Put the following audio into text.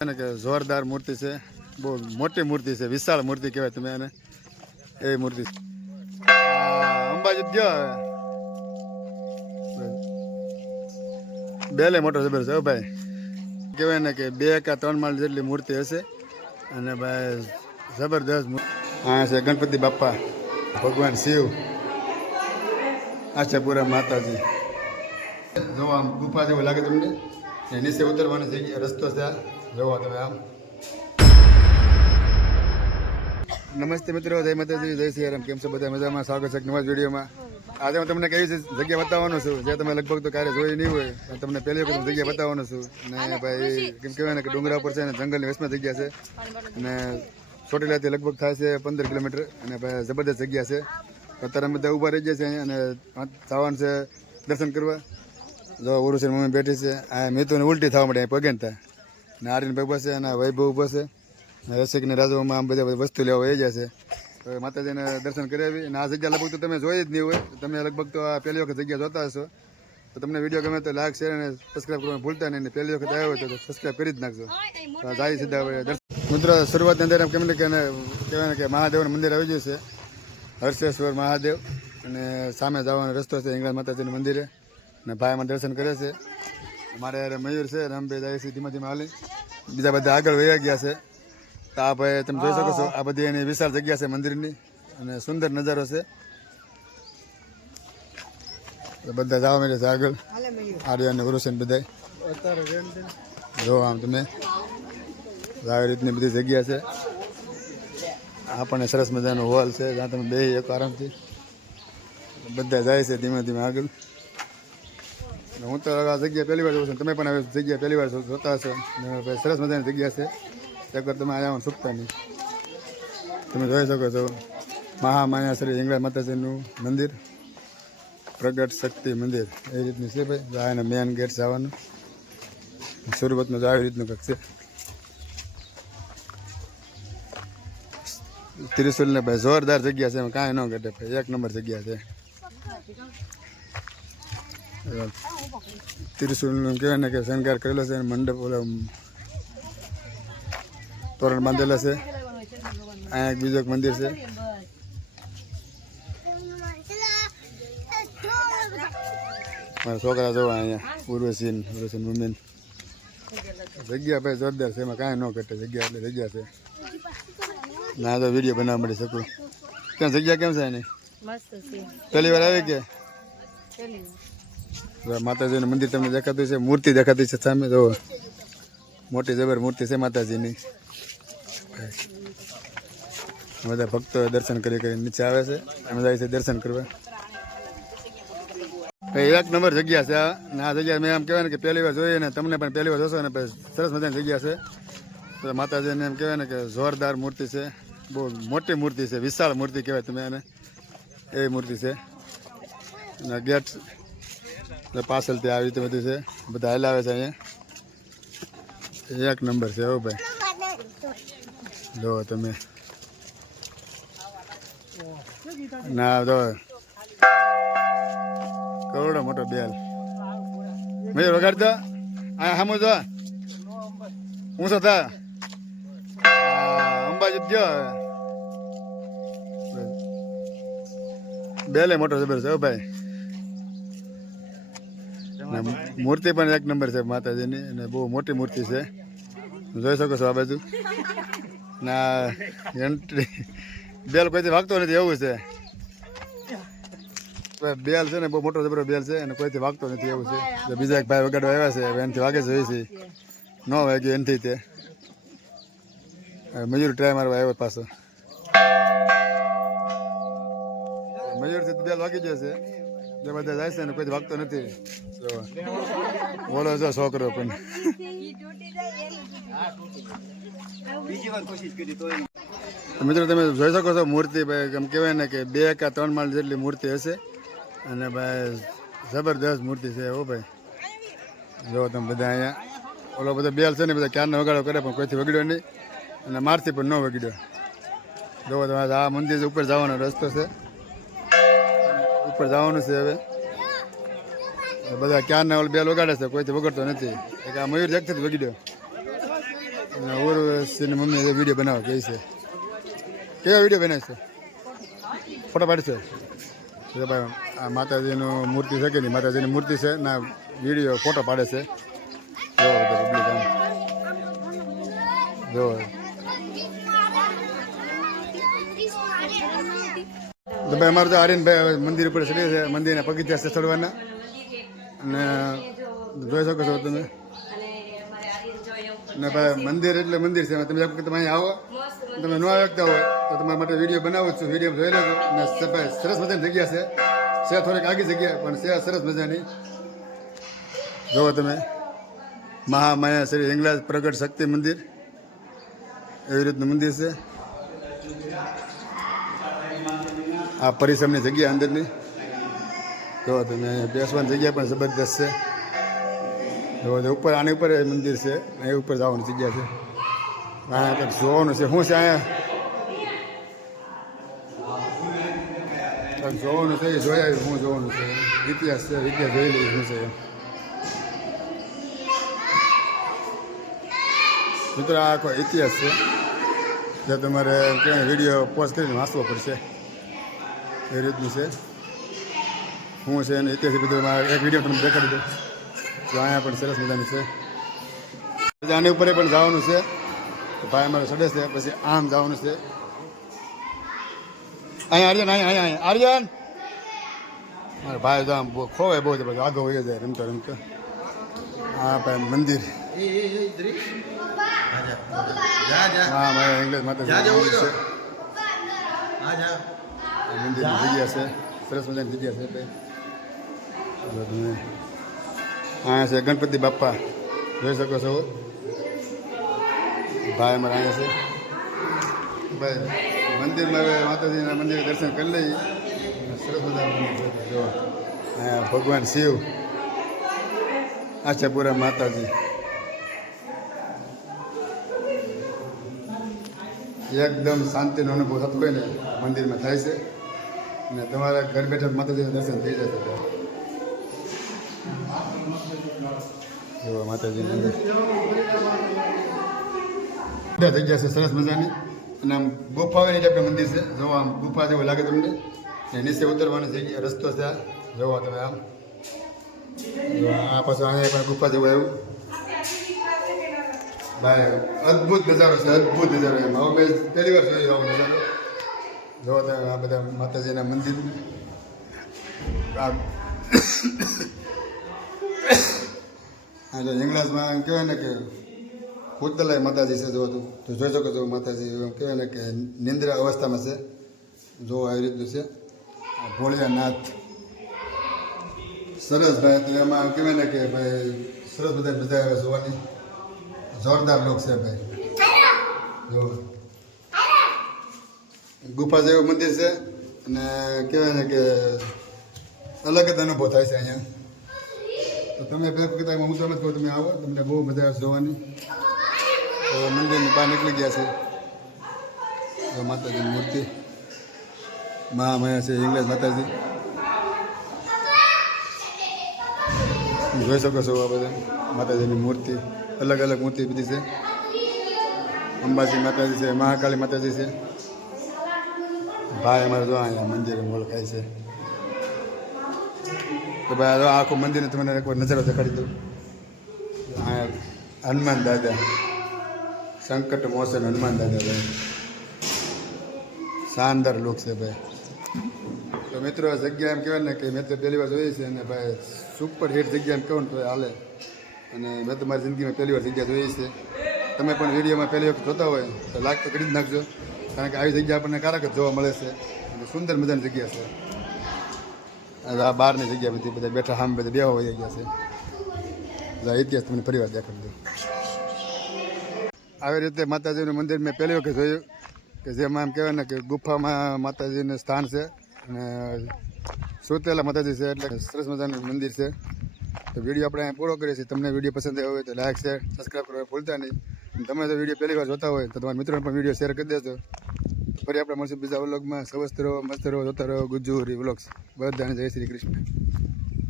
કે જોરદાર મૂર્તિ છે, બહુ મોટી મૂર્તિ છે, વિશાળ મૂર્તિ કહેવાય તમે એને, એવી મૂર્તિ છે. અંબાજી ગયો બેલે મોટો જબર છે ભાઈ, કહેવાય ને કે 2 કે 3 માળ જેટલી મૂર્તિ હશે અને ભાઈ જબરદસ્ત. હા છે ગણપતિ બાપા, ભગવાન શિવ, આશાપુરા માતાજી. જો આમ ગુફા જેવું લાગે તમને, નીચે ઉતરવાનો રસ્તો છે, જોવો તમે આમ. નમસ્તે મિત્રો, જય માતાજી, જય સિયારામ. કેમ છો બધા? મજામાં? સ્વાગત છે નવા વિડીયોમાં. આજે હું તમને કઈ જગ્યા બતાવવાનો છું જે તમે લગભગ તો ક્યારે જોઈ નહીં હોય, તમને પહેલી વખત જગ્યા બતાવવાનો છું. ને ભાઈ કેમ કહેવાય ને કે ડુંગરા ઉપર છે અને જંગલની વચમાં જગ્યા છે અને ચોટીલાથી લગભગ થાય છે 15 કિલોમીટર અને ભાઈ જબરદસ્ત જગ્યા છે. અત્યારે અમે બધા ઊભા રહી ગયા છે અને જવાનું છે દર્શન કરવા. જો ઉરુષ મમ્મી બેઠી છે, આ મિતુને ઉલટી થવા માટે પગે થાય ને આર્યન ભાઈ બસે અને વૈભવ બસે રસિકને રાજોમાં આમ બધા વસ્તુ લેવા વહી જાય છે. તો માતાજીને દર્શન કરાવી અને આ જગ્યા લગભગ તો તમે જોઈ જ નહીં હોય, તમે લગભગ તો આ પહેલી વખત જગ્યા જોતા હશો. તો તમને વિડીયો ગમે તો લાઈક શેર અને સબસ્ક્રાઈબ કરવાનું ભૂલતા નહીં. પહેલી વખત આવ્યો હોય તો સબસ્ક્રાઈબ કરી જ નાખજો. જાય સીધા હવે દર્શન. મિત્રો શરૂઆતની અંદર એમ કેમ કે કહેવાય ને કે મહાદેવનું મંદિર આવી ગયું છે, હર્ષેશ્વર મહાદેવ, અને સામે જવાનો રસ્તો છે હિંગળાજ માતાજીનું મંદિરે. અને ભાઈ એમાં દર્શન કરે છે. મારે યાર મયુર છે, રામભાઈ જાય છે ધીમે ધીમે હાલી, બીજા બધા આગળ વહી ગયા છે. તો આ ભાઈ તમે જોઈ શકો છો, આ બધી એની વિશાળ જગ્યા છે મંદિરની અને સુંદર નજારો છે. બધા જવા મળે છે આગળ, આર્ય અને વરુસન બધા. જો આમ તમે આવી રીતની બધી જગ્યા છે. આપણને સરસ મજાનો હોલ છે જ્યાં તમે બેસી શકો આરામથી. બધા જાય છે ધીમે ધીમે આગળ. હું તો આ જગ્યા પહેલી વાર જોઉં છું, તમે પણ હવે જગ્યા પહેલી વાર જોતા હશો. સરસ મજાની જગ્યા છે, એકવાર તમે આવ્યા ચૂકતા નહીં. તમે જોઈ શકો છો મહામાયા શ્રી હિંગળાજ માતાજીનું મંદિર, પ્રગટ શક્તિ મંદિર એ રીતનું છે ભાઈ. આ મેન ગેટ જવાનું શરૂઆતમાં જ આવી રીતનું કંઈક છે. ત્રિશુલ ને ભાઈ જોરદાર જગ્યા છે, એમાં કાંઈ ન ઘટે ભાઈ, એક નંબર જગ્યા છે. ત્રિશુલ નું કહેવાય ને કે શણગાર કરેલો છે, મંડપ ઓલો તોરણ બાંધેલા છે. અહીંયા એક બીજો એક મંદિર છે. મારા છોકરા જોવા અહીંયા ઉર્વશી મમ્મી. જગ્યા ભાઈ જોરદાર છે, એમાં કાંઈ ન ઘટે જગ્યા એટલે જગ્યા છે. ના તો વિડીયો બનાવવા મળી શકું. ક્યાં જગ્યા કેમ છે એની? પહેલી વાર આવી કે માતાજીનું મંદિર તમને દેખાતું છે, મૂર્તિ દેખાતી છે સામે. જો મોટી જબર મૂર્તિ છે માતાજીની. બધા ભક્તો દર્શન કરી નીચે આવે છે, અમે જાય છે દર્શન કરવા. એક નંબર જગ્યા છે આ. જગ્યા મેં એમ કહેવાય ને કે પહેલી વાર જોઈએ ને તમને પણ પહેલી વાર જોશો ને સરસ મજાની જગ્યા છે. તો માતાજીને એમ કહેવાય ને કે જોરદાર મૂર્તિ છે, બહુ મોટી મૂર્તિ છે, વિશાળ મૂર્તિ કહેવાય તમે એને, એવી મૂર્તિ છે. અને ગેટ પાછળથી આવી રીતે બધું છે, બધા હલાવે છે અહીંયા. એક નંબર છે હો ભાઈ, જો તમે. ના તો કરોડો મોટો બેલ મેં વગાડતો આ સામું જો ઊંચો થા અંબાજી ગયો બેલે મોટો જબર છે હો ભાઈ. મૂર્તિ પણ એક નંબર છે માતાજીની અને બહુ મોટી મૂર્તિ છે, જોઈ શકો છો આ બાજુ. ના એન્ટ્રી બેલ કોઈથી વાગતો નથી એવું છે. બેલ છે ને બહુ મોટો જબરો બેલ છે અને કોઈથી વાગતો નથી એવું છે. બીજા એક ભાઈ વગાડવા આવ્યા છે, એનાથી વાગે જોઈએ છે, ન વાગ્યો એનાથી. તે મયુર ટ્રાય મારવા આવ્યો પાછો. મયુરથી બેલ વાગી જશે, જે બધા જાય છે ને કોઈથી વાગતો નથી. બોલો જો છોકરો પણ મિત્રો તમે જોઈ શકો છો મૂર્તિ ભાઈ, એમ કહેવાય ને કે 2 કે 3 માળ જેટલી મૂર્તિ હશે અને ભાઈ જબરદસ્ત મૂર્તિ છે હો ભાઈ. જો તમે બધા અહીંયા ઓલો બધો બેલ છે ને બધા ક્યારનો વગાડો કરે પણ કોઈથી વગડ્યો નહીં અને મારથી પણ ન વગડ્યો. જો તમે આ મંદિર ઉપર જવાનો રસ્તો છે, ઉપર જવાનું છે. હવે બધા ક્યારના ઓલ બેલ વગાડે છે, કોઈથી વગડતો નથી. આ મયુર જગથી વગડ્યો. અને ઉર્વશીની મમ્મી જે વિડીયો બનાવવા કહે છે. કેવા વિડીયો બનાવે છે? ફોટો પાડશે. તો ભાઈ આ માતાજીનું મૂર્તિ છે કે નહીં, માતાજીની મૂર્તિ છે ના વિડીયો ફોટો પાડે છે. જો બધા પબ્લિક આમ જો તો ભાઈ અમારે તો આર્યનભાઈ મંદિર ઉપર ચડે છે, મંદિરના પગથિયા છે ચડવાના. અને જોઈ શકો છો તમે. ને ભાઈ મંદિર એટલે મંદિર છે. તમે તમે અહીં આવો, તમે ન આવતા હોય તો તમારા માટે વિડીયો બનાવું છું, વિડીયો જોઈ લેજો. અને સરસ મજાની જગ્યા છે થોડીક આગી જગ્યા પણ છે સરસ મજાની. જુઓ તમે મહામાયા શ્રી હિંગલાજ પ્રગટ શક્તિ મંદિર, એવી રીતનું મંદિર છે. આ પરિસરની જગ્યા અંદરની જો તમે બેસવાની જગ્યા પણ જબરદસ્ત છે. જો ઉપર આની ઉપર મંદિર છે, એ ઉપર જવાની જગ્યા છે. અહીંયા કંઈક જોવાનું છે. શું છે અહીંયા જોવાનું છે, એ જોયા શું જોવાનું છે, ઇતિહાસ છે, ઇતિહાસ જોઈ લઈએ શું છે એમ. મિત્રો આ આખો ઇતિહાસ છે જે તમારે ક્યાંય વિડીયો પોસ્ટ કરીને વાંચવો પડશે, એ રીતનું છે. શું છે અને ઇતિહાસ બધું એક વિડીયો તમને દેખાડી દઉં. તો અહીંયા પણ સરસ મજાનું છે. આની ઉપર પણ જવાનું છે. ભાઈ અમારે ચડે છે, પછી આમ જવાનું છે. અહીંયા આર્યન, અહીંયા આર્યન મારે ભાઈ તો આમ ખોવાય બહુ છે, પછી આગળ વહી જાય રમતો રમતો. હા ભાઈ મંદિર, હા મારે ઇંગ્લિશ માતાજી મંદિર છે. મંદિરની જગ્યા છે, સરસ મજાની જગ્યા છે ભાઈ. તમે અહીંયા છે ગણપતિ બાપ્પા, જોઈ શકો છો. ભાઈ અમારે અહીંયા છે. ભાઈ મંદિરમાં હવે માતાજીના મંદિરે દર્શન કરી લઈએ. સરસ મજાનું મંદિર છે. જો અહીંયા ભગવાન શિવ, આશાપુરા માતાજી. એકદમ શાંતિનો અનુભવ થતો હોય ને મંદિરમાં થાય છે. અને તમારા ઘર બેઠા માતાજીના દર્શન થઈ જશે. જો માતાજીનું મંદિર જગ્યા છે સરસ મજાની. અને આમ ગુફાની ટાઈપનું મંદિર છે. જો આમ ગુફા જેવું લાગે તમને. નીચે ઉતરવાની જગ્યા રસ્તો છે. આ જોવો તમે આમ આ પાછું અહીંયા પણ ગુફા જેવું એવું. ભાઈ અદ્ભુત નજારો છે, અદ્ભુત નજારો. એમ હવે મેં પહેલી વાર જોઈ આવો નજારો. જોવો તમે આ બધા માતાજીના મંદિર. હા જો હિંગલાજમાં કહેવાય ને કે ભૂતલાય માતાજી છે. જો તો જોઈ શકો છો માતાજી કહેવાય ને કે નિંદ્રા અવસ્થામાં છે. જો આવી રીતનું છે. ભોળિયાનાથ સરસ ભાઈ. તો એમાં કહેવાય ને કે ભાઈ સરસ બધા મજા આવે જોવાની. જોરદાર લોક છે ભાઈ. જો ગુફા જેવું મંદિર છે. અને કહેવાય ને કે અલગ જ અનુભવ થાય છે અહીંયા. તો તમે બે કહેતા હું તો એમ જ કહું તમે આવો, તમને બહુ મજા આવશે જોવાની. તો મંદિરની બહાર નીકળી ગયા છે. તો માતાજીની મૂર્તિ મહામાયા છે ઇંગ્લિશ માતાજી. જોઈ શકો છો આ બધા માતાજીની મૂર્તિ, અલગ અલગ મૂર્તિ બધી છે. અંબાજી માતાજી છે, મહાકાળી માતાજી છે. ભાઈ અમારે જો અહીંયા મંદિરે મોલ ખાય છે. તો ભાઈ આખું મંદિરને તમને એકવાર નજરો દેખાડી દઉં. અહીંયા હનુમાન દાદા, સંકટ મોસન હનુમાન દાદા ભાઈ. શાનદાર લોક છે ભાઈ. તો મિત્રો જગ્યા એમ કહેવાય ને કે મેં તો પહેલી વાર જોઈ છે. અને ભાઈ સુપર હિટ જગ્યા એમ કહું ને તો હાલે. અને મેં તો મારી જિંદગીમાં પહેલી વાર જગ્યા જોઈ છે. તમે પણ વિડીયોમાં પહેલી વખત જોતા હોય તો લાઈક તો કરી જ નાખજો. કારણ કે આવી જગ્યા આપણને કારક જ જોવા મળે છે. અને સુંદર મજાની જગ્યા છે. આ બહારની જગ્યા બધી બધા બેઠા સામે બધા બેવા વહી ગયા છે. ઇતિહાસ તમને ફરી વાર દેખાડી દઉં. આવી રીતે માતાજીનું મંદિર મેં પહેલી વખત જોયું કે જેમાં એમ કહેવાય ને કે ગુફામાં માતાજીનું સ્થાન છે. અને સુતેલા માતાજી છે. એટલે સરસ મજાનું મંદિર છે. તો વિડીયો આપણે અહીંયા પૂરો કરીએ છીએ. તમને વિડીયો પસંદ આવ્યો હોય તો લાઈક શેર સબસ્ક્રાઈબ કરવા ભૂલતા નહીં. તમે જો વિડીયો પહેલી વાર જોતા હોય તો તમારા મિત્રોને પણ વિડીયો શેર કરી દેજો. ફરી આપણે મળશું બીજા વ્લોગમાં. સ્વસ્થ રહો, મસ્ત રહો, જોતા રહો ગુજ્જુરી વ્લોગ્સ. બધાને જય શ્રી કૃષ્ણ.